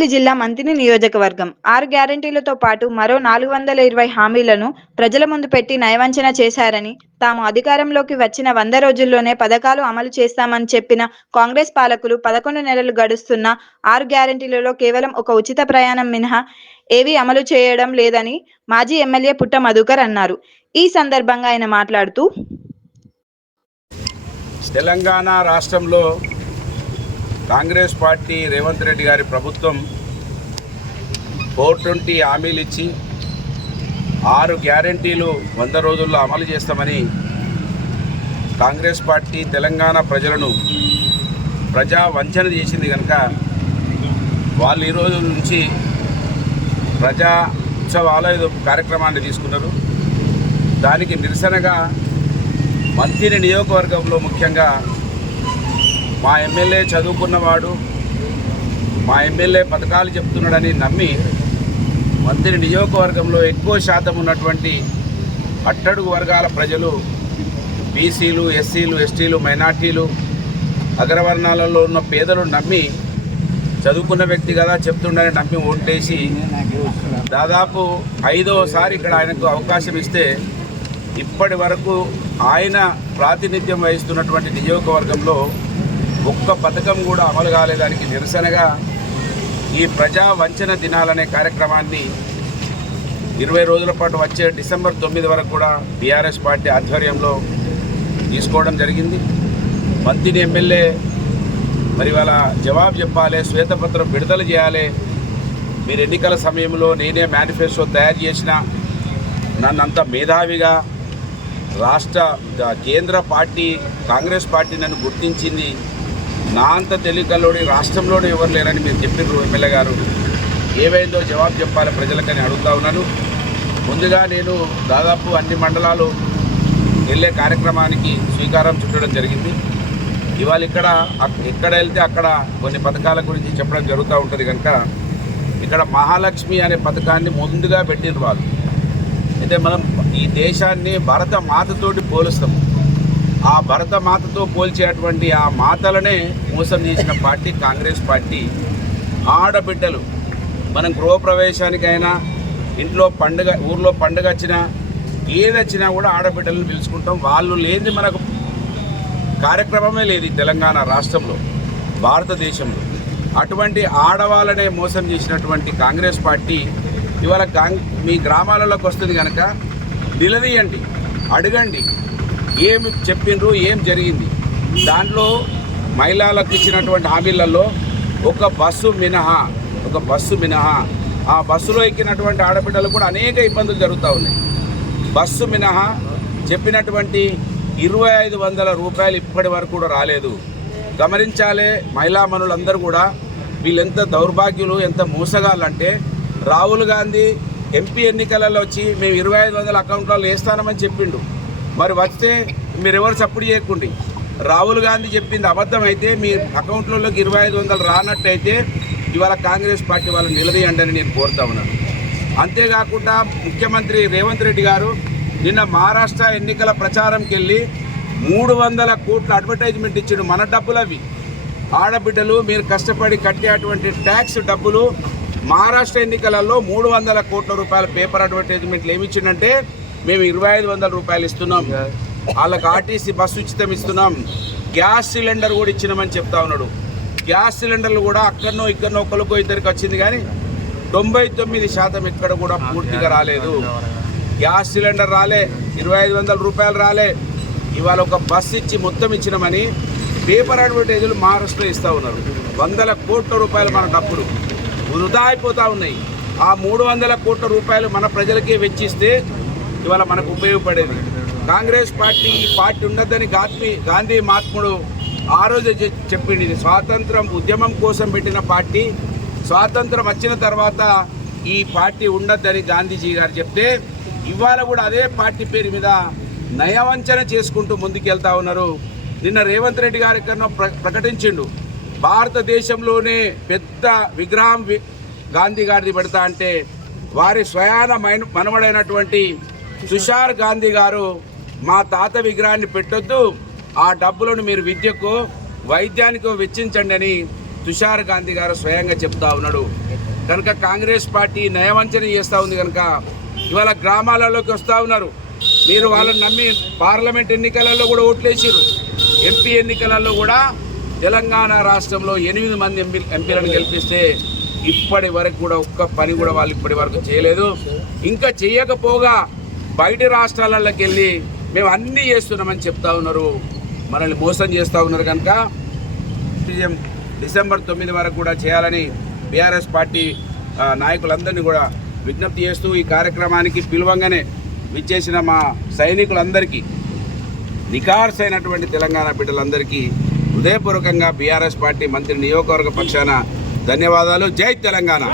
పెద్దపల్లి జిల్లా మంతిని నియోజకవర్గం 6 గ్యారెంటీలతో పాటు మరో 420 హామీలను ప్రజల ముందు పెట్టి నయవంచన చేశారని, తాము అధికారంలోకి వచ్చిన 100 రోజుల్లోనే పథకాలు అమలు చేస్తామని చెప్పిన కాంగ్రెస్ పాలకులు 11 నెలలు గడుస్తున్నా 6 గ్యారెంటీలలో కేవలం ఒక ఉచిత ప్రయాణం మినహా ఏవీ అమలు చేయడం లేదని మాజీ ఎమ్మెల్యే పుట్ట మధుకర్ అన్నారు. ఈ సందర్భంగా ఆయన మాట్లాడుతూ, తెలంగాణ రాష్ట్రంలో కాంగ్రెస్ పార్టీ రేవంత్ రెడ్డి గారి ప్రభుత్వం 420 హామీలు ఇచ్చి 6 గ్యారెంటీలు 100 రోజుల్లో అమలు చేస్తామని కాంగ్రెస్ పార్టీ తెలంగాణ ప్రజలను ప్రజా వంచన చేసింది కనుక వాళ్ళు ఈ రోజు నుంచి ప్రజా ఉత్సవాల కార్యక్రమాన్ని తీసుకున్నారు. దానికి నిరసనగా మంత్రి నియోజకవర్గంలో ముఖ్యంగా మా ఎమ్మెల్యే చదువుకున్నవాడు, మా ఎమ్మెల్యే పథకాలు చెప్తున్నాడని నమ్మి మంత్రి నియోజకవర్గంలో ఎక్కువ శాతం ఉన్నటువంటి అట్టడుగు వర్గాల ప్రజలు, బీసీలు, ఎస్సీలు, ఎస్టీలు, మైనార్టీలు, అగ్రవర్ణాలలో ఉన్న పేదలు నమ్మి చదువుకున్న వ్యక్తి కదా చెప్తుండని నమ్మి ఓటేసి దాదాపు 5వసారి ఇక్కడ ఆయనకు అవకాశం ఇస్తే ఇప్పటి వరకు ఆయన ప్రాతినిధ్యం వహిస్తున్నటువంటి నియోజకవర్గంలో ఒక్క పథకం కూడా అమలు కాలేదానికి నిరసనగా ఈ ప్రజా వంచన దినాలనే కార్యక్రమాన్ని 20 రోజుల పాటు వచ్చే డిసెంబర్ 9 వరకు కూడా బీఆర్ఎస్ పార్టీ ఆధ్వర్యంలో తీసుకోవడం జరిగింది. మంత్రి ఎమ్మెల్యే మరి వాళ్ళ జవాబు చెప్పాలి, శ్వేతపత్రం విడుదల చేయాలి. మీరు ఎన్నికల సమయంలో నేనే మేనిఫెస్టో తయారు చేసిన, నన్నంత మేధావిగా కేంద్ర పార్టీ కాంగ్రెస్ పార్టీ నన్ను గుర్తించింది, నా అంత తెలియకల్లోని రాష్ట్రంలోనే ఎవరు లేరని మీరు చెప్పినారు ఎమ్మెల్యే గారు. ఏవైందో జవాబు చెప్పాలి ప్రజలకని అడుగుతా ఉన్నాను. ముందుగా నేను దాదాపు అన్ని మండలాలు వెళ్ళే కార్యక్రమానికి శ్రీకారం చుట్టడం జరిగింది. ఇవాళ ఎక్కడ వెళ్తే అక్కడ కొన్ని పథకాల గురించి చెప్పడం జరుగుతూ ఉంటుంది కనుక ఇక్కడ మహాలక్ష్మి అనే పథకాన్ని ముందుగా పెట్టిన వాళ్ళు. అయితే మనం ఈ దేశాన్ని భరత మాతతోటి పోలుస్తాం. ఆ భరత మాతతో పోల్చేటువంటి ఆ మాతలనే మోసం చేసిన పార్టీ కాంగ్రెస్ పార్టీ. ఆడబిడ్డలు మనం గృహప్రవేశానికైనా, ఇంట్లో పండుగ, ఊర్లో పండుగ వచ్చినా, ఏదొచ్చినా కూడా ఆడబిడ్డలను పిలుచుకుంటాం. వాళ్ళు లేనిది మనకు కార్యక్రమమే లేదు తెలంగాణ రాష్ట్రంలో, భారతదేశంలో. అటువంటి ఆడవాళ్ళనే మోసం చేసినటువంటి కాంగ్రెస్ పార్టీ ఇవాళ మీ గ్రామాలలోకి వస్తుంది కనుక నిలదీయండి, అడగండి ఏం చెప్పిండ్రు, ఏం జరిగింది. దాంట్లో మహిళలకు ఇచ్చినటువంటి హామీలలో ఒక బస్సు మినహా ఆ బస్సులో ఎక్కినటువంటి ఆడబిడ్డలు కూడా అనేక ఇబ్బందులు జరుగుతూ ఉన్నాయి. బస్సు మినహా చెప్పినటువంటి 2500 రూపాయలు ఇప్పటి వరకు కూడా రాలేదు. గమనించాలి మహిళామణులందరూ కూడా. వీళ్ళెంత దౌర్భాగ్యులు, ఎంత మోసగాళ్ళంటే రాహుల్ గాంధీ ఎంపీ ఎన్నికలలో వచ్చి మేము 2500 అకౌంట్లో వేస్తానమని చెప్పిండు. మరి వస్తే మీరు ఎవరు సపోర్ట్ చేయకండి. రాహుల్ గాంధీ చెప్పింది అబద్ధం అయితే మీ అకౌంట్లలోకి 2500 రానట్టయితే ఇవాళ కాంగ్రెస్ పార్టీ వాళ్ళు నిలదీయండి అని నేను కోరుతా ఉన్నాను. అంతేకాకుండా ముఖ్యమంత్రి రేవంత్ రెడ్డి గారు నిన్న మహారాష్ట్ర ఎన్నికల ప్రచారంకి వెళ్ళి 300 కోట్ల అడ్వర్టైజ్మెంట్ ఇచ్చిండు. మన డబ్బులు అవి. ఆడబిడ్డలు మీరు కష్టపడి కట్టేటువంటి ట్యాక్స్ డబ్బులు మహారాష్ట్ర ఎన్నికలలో 300 కోట్ల రూపాయల పేపర్ అడ్వర్టైజ్మెంట్లు ఏమి ఇచ్చిండంటే మేము 2500 రూపాయలు ఇస్తున్నాం, వాళ్ళకి ఆర్టీసీ బస్సు ఉచితం ఇస్తున్నాం, గ్యాస్ సిలిండర్ కూడా ఇచ్చినామని చెప్తా ఉన్నాడు. గ్యాస్ సిలిండర్లు కూడా అక్కడనో ఇక్కడనో ఒకరికో ఇద్దరికి వచ్చింది కానీ 99% ఇక్కడ కూడా పూర్తిగా రాలేదు. గ్యాస్ సిలిండర్ రాలే, 2500 రూపాయలు రాలే. ఇవాళ ఒక బస్సు ఇచ్చి మొత్తం ఇచ్చినామని పేపర్ అడ్వర్టైజులు మహారాష్ట్రలో ఇస్తూ ఉన్నారు. 100 కోట్ల రూపాయలు మన డబ్బులు వృధా అయిపోతూ ఉన్నాయి. ఆ 300 కోట్ల రూపాయలు మన ప్రజలకే వెచ్చిస్తే ఇవాళ మనకు ఉపయోగపడేది. కాంగ్రెస్ పార్టీ ఈ పార్టీ ఉండద్దని గాంధీ మహాత్ముడు ఆ రోజు చెప్పింది. స్వాతంత్రం ఉద్యమం కోసం పెట్టిన పార్టీ, స్వాతంత్రం వచ్చిన తర్వాత ఈ పార్టీ ఉండద్దని గాంధీజీ గారు చెప్తే ఇవాళ కూడా అదే పార్టీ పేరు మీద నయవంచన చేసుకుంటూ ముందుకెళ్తా ఉన్నారు. నిన్న రేవంత్ రెడ్డి గారి కన్నా ప్రకటించిండు భారతదేశంలోనే పెద్ద విగ్రహం గాంధీ గారిది పెడతా అంటే వారి స్వయాన మనవడైనటువంటి తుషార్ గాంధీ గారు మా తాత విగ్రహాన్ని పెట్టొద్దు, ఆ డబ్బులను మీరు విద్యకు వైద్యానికి వెచ్చించండి అని తుషార్ గాంధీ గారు స్వయంగా చెప్తా ఉన్నాడు. కనుక కాంగ్రెస్ పార్టీ నయవంచన చేస్తూ ఉంది. కనుక ఇవాళ గ్రామాలలోకి వస్తూ ఉన్నారు. మీరు వాళ్ళని నమ్మి పార్లమెంట్ ఎన్నికలలో కూడా ఓట్లేసారు. ఎంపీ ఎన్నికలలో కూడా తెలంగాణ రాష్ట్రంలో 8 మంది ఎంపీలను గెలిపిస్తే ఇప్పటి వరకు కూడా ఒక్క పని కూడా వాళ్ళు ఇప్పటి వరకు చేయలేదు. ఇంకా చేయకపోగా బయట రాష్ట్రాలలోకి వెళ్ళి మేము అన్నీ చేస్తున్నామని చెప్తా ఉన్నారు, మనల్ని మోసం చేస్తూ ఉన్నారు. కనుక డిసెంబర్ 9 వరకు కూడా చేయాలని బీఆర్ఎస్ పార్టీ నాయకులందరినీ కూడా విజ్ఞప్తి చేస్తూ ఈ కార్యక్రమానికి పిలువంగానే విచ్చేసిన మా సైనికులందరికీ, నిఖార్సైనటువంటి తెలంగాణ బిడ్డలందరికీ హృదయపూర్వకంగా బీఆర్ఎస్ పార్టీ మంత్రి నియోజకవర్గ పక్షాన ధన్యవాదాలు. జై తెలంగాణ.